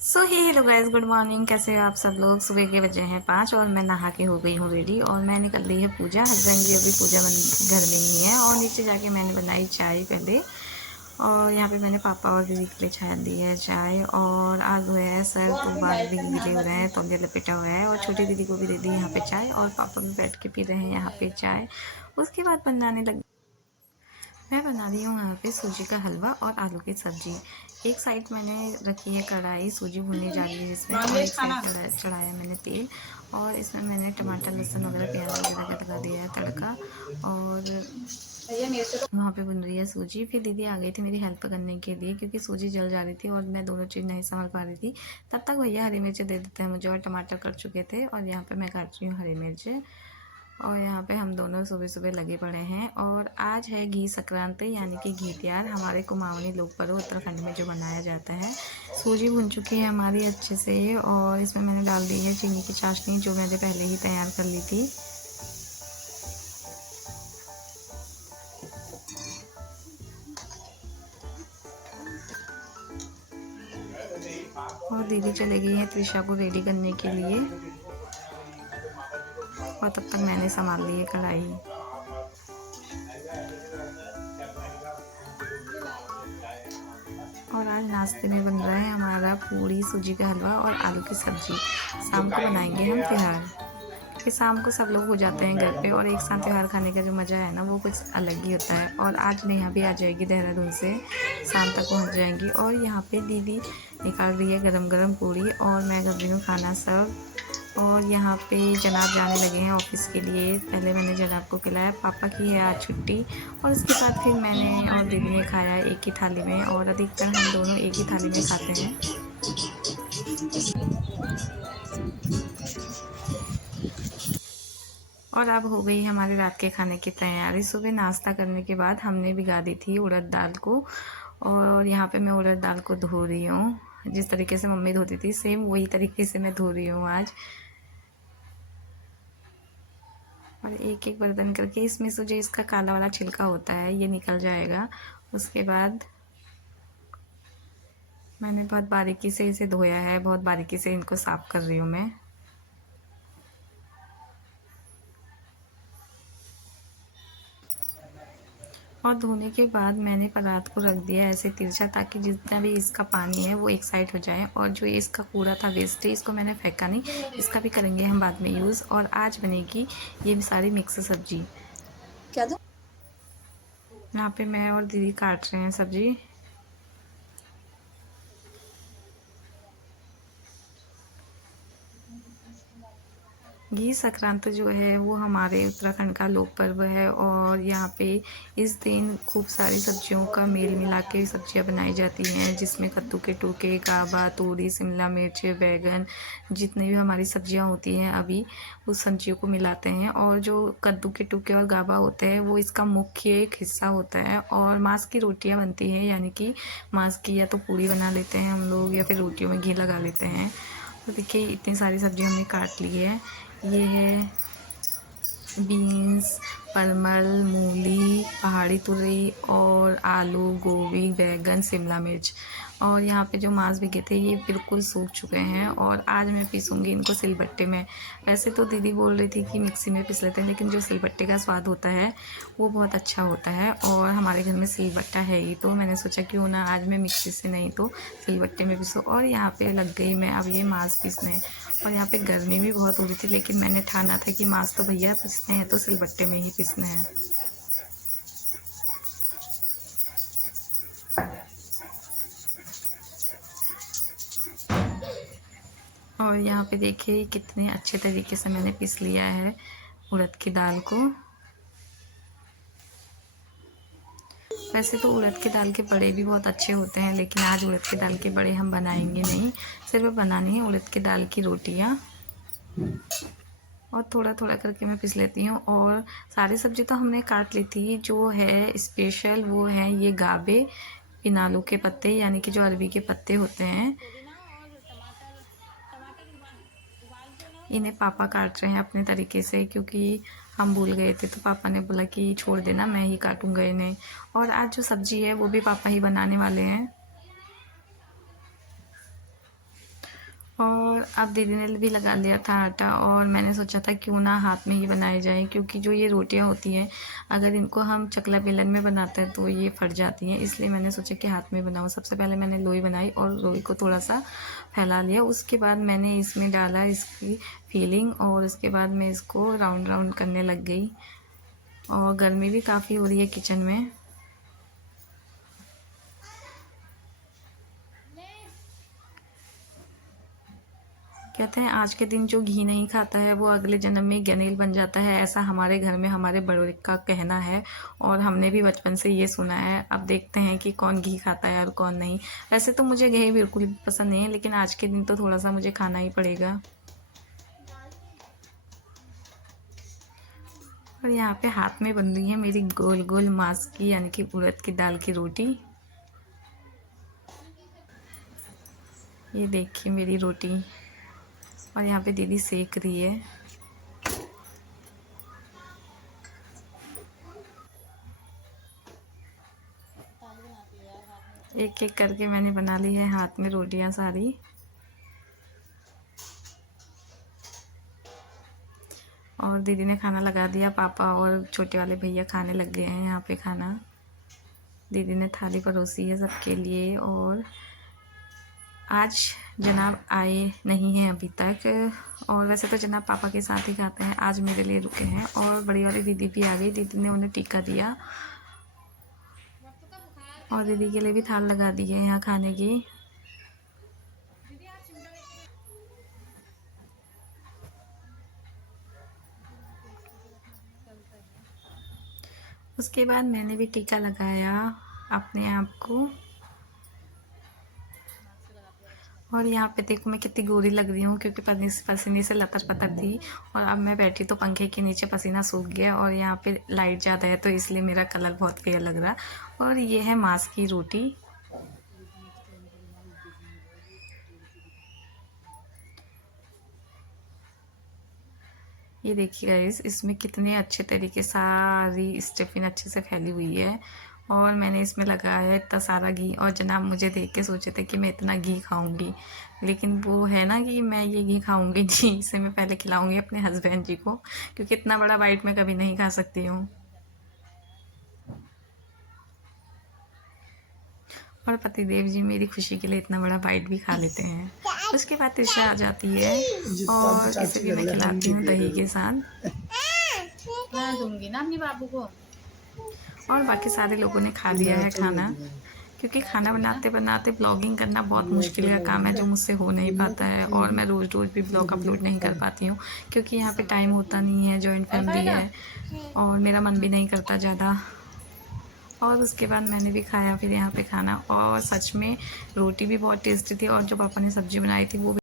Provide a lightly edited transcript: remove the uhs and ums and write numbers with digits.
सो हे hello guys, good morning. कैसे हो आप सब लोग। सुबह के बजे हैं 5 और मैं नहा के हो गई हूँ रेडी और मैंने कर ली है पूजा। हस्बैंड जी अभी पूजा घर में ही है और नीचे जाके मैंने बनाई चाय पहले। और यहाँ पे मैंने पापा और दीदी के लिए चाय दी है चाय। और आलू है, सर तो बाल भी गीले हो रहे हैं, तौलिया लपेटा हुआ है। और छोटी दीदी को भी दे दी यहाँ पे चाय और पापा भी बैठ के पी रहे हैं यहाँ पे चाय। उसके बाद बनाने लग मैं बना रही हूँ यहाँ पे सूजी का हलवा और आलू की सब्जी। एक साइड मैंने रखी है कढ़ाई, सूजी भुनने जा रही है इसमें। और एक साइड चढ़ाया मैंने तेल और इसमें मैंने टमाटर, लहसुन वगैरह, प्याज वगैरह का लगा दिया है तड़का। और वहाँ पे बन रही है सूजी। फिर दीदी आ गई थी मेरी हेल्प करने के लिए क्योंकि सूजी जल जा रही थी और मैं दोनों चीज़ नहीं संभाल पा रही थी। तब तक भैया हरी मिर्च दे देते हैं मुझे और टमाटर कट चुके थे और यहाँ पे मैं काट रही हूँ हरी मिर्च। और यहाँ पे हम दोनों सुबह सुबह लगे पड़े हैं। और आज है घी संक्रांति यानी कि घी त्योहार हमारे कुमाऊनी लोक पर्व उत्तराखंड में जो मनाया जाता है। सूजी भुन चुकी है हमारी अच्छे से और इसमें मैंने डाल दी है चीनी की चाशनी जो मैंने पहले ही तैयार कर ली थी। और दीदी चले गई है त्रिशा को रेडी करने के लिए और तब तक मैंने संभाल ली है कढ़ाई। और आज नाश्ते में बन रहा है हमारा पूड़ी, सूजी का हलवा और आलू की सब्जी। शाम को बनाएंगे हम त्यौहार क्योंकि शाम को सब लोग हो जाते हैं घर पे और एक साथ त्यौहार खाने का जो मज़ा है ना वो कुछ अलग ही होता है। और आज नेहा भी आ जाएगी देहरादून से, शाम तक पहुंच जाएंगी। और यहाँ पे दीदी निकाल रही है गरम गरम पूड़ी और मैं कर रही हूँ खाना सर्व। और यहाँ पे जनाब जाने लगे हैं ऑफिस के लिए। पहले मैंने जनाब को खिलाया, पापा की है आज छुट्टी। और उसके बाद फिर मैंने और दीदी ने खाया एक ही थाली में और अधिकतर हम दोनों एक ही थाली में खाते हैं। और अब हो गई हमारे रात के खाने की तैयारी। सुबह नाश्ता करने के बाद हमने भिगा दी थी उड़द दाल को और यहाँ पे मैं उड़द दाल को धो रही हूँ। जिस तरीके से मम्मी धोती थी सेम वही तरीके से मैं धो रही हूँ आज। और एक एक बर्तन करके इसमें से जो इसका काला वाला छिलका होता है ये निकल जाएगा। उसके बाद मैंने बहुत बारीकी से इसे धोया है, बहुत बारीकी से इनको साफ़ कर रही हूँ मैं। और धोने के बाद मैंने परात को रख दिया ऐसे तिरछा ताकि जितना भी इसका पानी है वो एक साइड हो जाए। और जो इसका कूड़ा था वेस्ट इसको मैंने फेंका नहीं, इसका भी करेंगे हम बाद में यूज़। और आज बनेगी ये सारी मिक्स सब्जी। क्या दो यहाँ पे मैं और दीदी काट रहे हैं सब्जी। घी संक्रांत जो है वो हमारे उत्तराखंड का लोक पर्व है और यहाँ पे इस दिन खूब सारी सब्जियों का मेल मिला के सब्जियाँ बनाई जाती हैं जिसमें कद्दू के टूके, गाबा, तोरी, शिमला मिर्च, बैगन, जितनी भी हमारी सब्जियाँ होती हैं अभी उस सब्जियों को मिलाते हैं। और जो कद्दू के टूके और गाबा होते हैं वो इसका मुख्य एक हिस्सा होता है। और मांस की रोटियाँ बनती हैं यानी कि मांस की या तो पूड़ी बना लेते हैं हम लोग या फिर रोटियों में घी लगा लेते हैं। तो देखिए इतनी सारी सब्जी हमने काट ली है। ये है बीन्स, परमल, मूली, पहाड़ी तुरई और आलू, गोभी, बैगन, शिमला मिर्च। और यहाँ पे जो मांस भिगे थे ये बिल्कुल सूख चुके हैं और आज मैं पीसूँगी इनको सिलबट्टे में। वैसे तो दीदी बोल रही थी कि मिक्सी में पीस लेते हैं लेकिन जो सिलबट्टे का स्वाद होता है वो बहुत अच्छा होता है और हमारे घर में सिलबट्टा है ही तो मैंने सोचा क्यों ना आज मैं मिक्सी से नहीं तो सिलबट्टे में पीसूँ। और यहाँ पे लग गई मैं अब ये मांस पीसने। और यहाँ पे गर्मी भी बहुत हो रही थी लेकिन मैंने ठाना था कि मांस तो भैया पीसने हैं तो सिलबट्टे में ही पीसने हैं। और यहाँ पे देखिए कितने अच्छे तरीके से मैंने पीस लिया है उड़द की दाल को। वैसे तो उड़द की दाल के बड़े भी बहुत अच्छे होते हैं लेकिन आज उड़द की दाल के बड़े हम बनाएंगे नहीं, सिर्फ बनानी है उड़द की दाल की रोटियाँ। और थोड़ा थोड़ा करके मैं पीस लेती हूँ। और सारी सब्ज़ी तो हमने काट ली थी, जो है स्पेशल वो है ये गाबे, पिनालू के पत्ते यानी कि जो अरबी के पत्ते होते हैं। इन्हें पापा काट रहे हैं अपने तरीके से क्योंकि हम भूल गए थे तो पापा ने बोला कि छोड़ देना मैं ही काटूंगा इन्हें। और आज जो सब्ज़ी है वो भी पापा ही बनाने वाले हैं। और अब दीदी ने भी लगा लिया था आटा, और मैंने सोचा था क्यों ना हाथ में ही बनाए जाए, क्योंकि जो ये रोटियां होती हैं अगर इनको हम चकला बेलन में बनाते हैं तो ये फट जाती हैं, इसलिए मैंने सोचा कि हाथ में बनाऊँ। सबसे पहले मैंने लोई बनाई और लोई को थोड़ा सा फैला लिया। उसके बाद मैंने इसमें डाला इसकी फीलिंग, और उसके बाद मैं इसको राउंड राउंड करने लग गई। और गर्मी भी काफ़ी हो रही है किचन में। कहते हैं आज के दिन जो घी नहीं खाता है वो अगले जन्म में गनेल बन जाता है, ऐसा हमारे घर में हमारे बड़ों का कहना है, और हमने भी बचपन से ये सुना है। अब देखते हैं कि कौन घी खाता है और कौन नहीं। वैसे तो मुझे घी बिल्कुल भी पसंद नहीं है, लेकिन आज के दिन तो थोड़ा सा मुझे खाना ही पड़ेगा। और यहाँ पे हाथ में बन रही है मेरी गोल गोल मांस की यानी कि उड़द की दाल की रोटी। ये देखिए मेरी रोटी, और यहाँ पे दीदी सेक रही है। एक एक करके मैंने बना ली है हाथ में रोटियां सारी। और दीदी ने खाना लगा दिया, पापा और छोटे वाले भैया खाने लग गए हैं यहाँ पे खाना। दीदी ने थाली परोसी है सबके लिए। और आज जनाब आए नहीं हैं अभी तक, और वैसे तो जनाब पापा के साथ ही खाते हैं, आज मेरे लिए रुके हैं। और बड़ी वाली दीदी भी आ गई, दीदी ने उन्हें टीका दिया, और दीदी के लिए भी थाल लगा दी है यहाँ खाने की। उसके बाद मैंने भी टीका लगाया अपने आप को। और यहाँ पे देखो मैं कितनी गोरी लग रही हूँ, क्योंकि पसीने से लतर पतर थी, और अब मैं बैठी तो पंखे के नीचे पसीना सूख गया, और यहाँ पे लाइट ज़्यादा है तो इसलिए मेरा कलर बहुत फेयर लग रहा। और ये है मांस की रोटी। ये देखिए गाइस, इसमें कितने अच्छे तरीके सारी स्टफिंग अच्छे से फैली हुई है, और मैंने इसमें लगाया है इतना सारा घी। और जनाब मुझे देख के सोचे थे कि मैं इतना घी खाऊंगी, लेकिन वो है ना कि मैं ये घी खाऊंगी जी, इसे मैं पहले खिलाऊंगी अपने हस्बैंड जी को, क्योंकि इतना बड़ा बाइट मैं कभी नहीं खा सकती हूँ। और पतिदेव जी मेरी खुशी के लिए इतना बड़ा बाइट भी खा लेते हैं। उसके बाद त्रिशा आ जाती है, और इसे भी मैं खिलाती हूँ दही के साथ। मैं दूंगी ना अपने बाबू को। और बाकी सारे लोगों ने खा लिया है खाना, क्योंकि खाना बनाते बनाते ब्लॉगिंग करना बहुत मुश्किल का काम है, जो मुझसे हो नहीं पाता है। और मैं रोज़ रोज़ भी ब्लॉग अपलोड नहीं कर पाती हूँ, क्योंकि यहाँ पे टाइम होता नहीं है, जॉइंट फैमिली है, और मेरा मन भी नहीं करता ज़्यादा। और उसके बाद मैंने भी खाया फिर यहाँ पे खाना, और सच में रोटी भी बहुत टेस्टी थी, और जो पापा ने सब्ज़ी बनाई थी वो भी